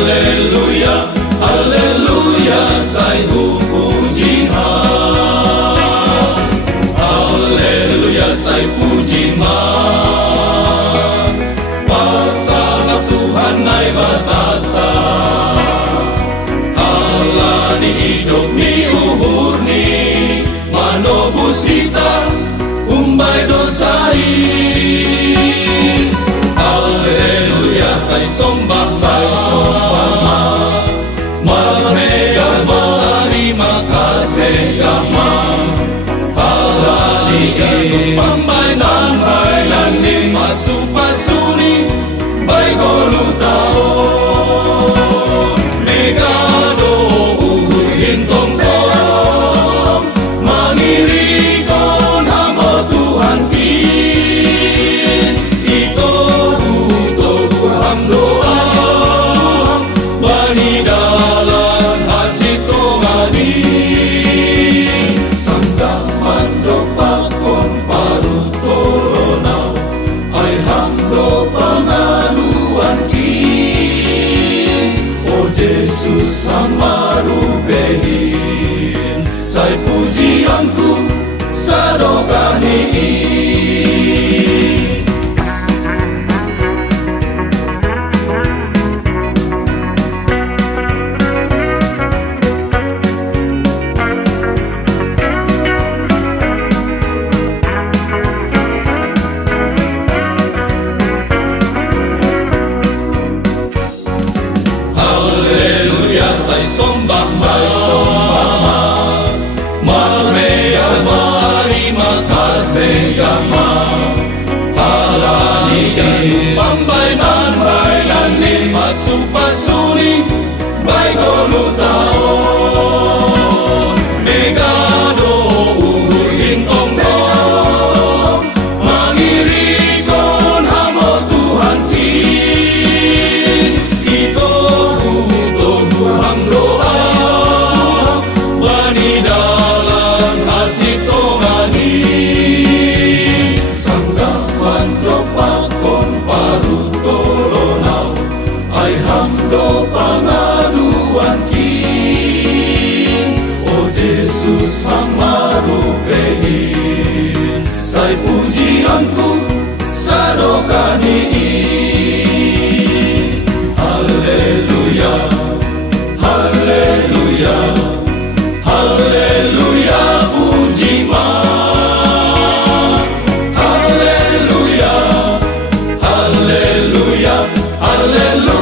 Haleluya, haleluya, saya puji Tuhan. Haleluya, saya puji Tuhan. Pasang Tuhan naik batata. Halani hidup ni uhur ni, manobus kita umbai dosai. Haleluya, saya sombah Marmega terima kasih Kama. Halani pambainan bailan ni masupasuni baik golutao. Megado hintong ko mangiri kon hamo Tuhan kin. Ito tubu hamdoa bani dalam hasil tongani. Sangka mando pakon paru tolonau ai hamdo pangaluan kin. Oh Yesus hamaru benin, sai pujianku sadokani. Saya sombah Marmega terima kasih Kama. Halani pambainan bailan ni masupasuni baik golutaon. Megado hintong ko mangiri kon hamo Tuhan kin. Ito tubu hamdoa bani dalam hasil tongani. Sangga pando pakon paru tolonau ai hamdo pangaduan kin. Oh Yesus hamaru benin, sai pujianku sadokani. Haleluya, haleluya, haleluya, puji Tuhan. Haleluya, haleluya, haleluya.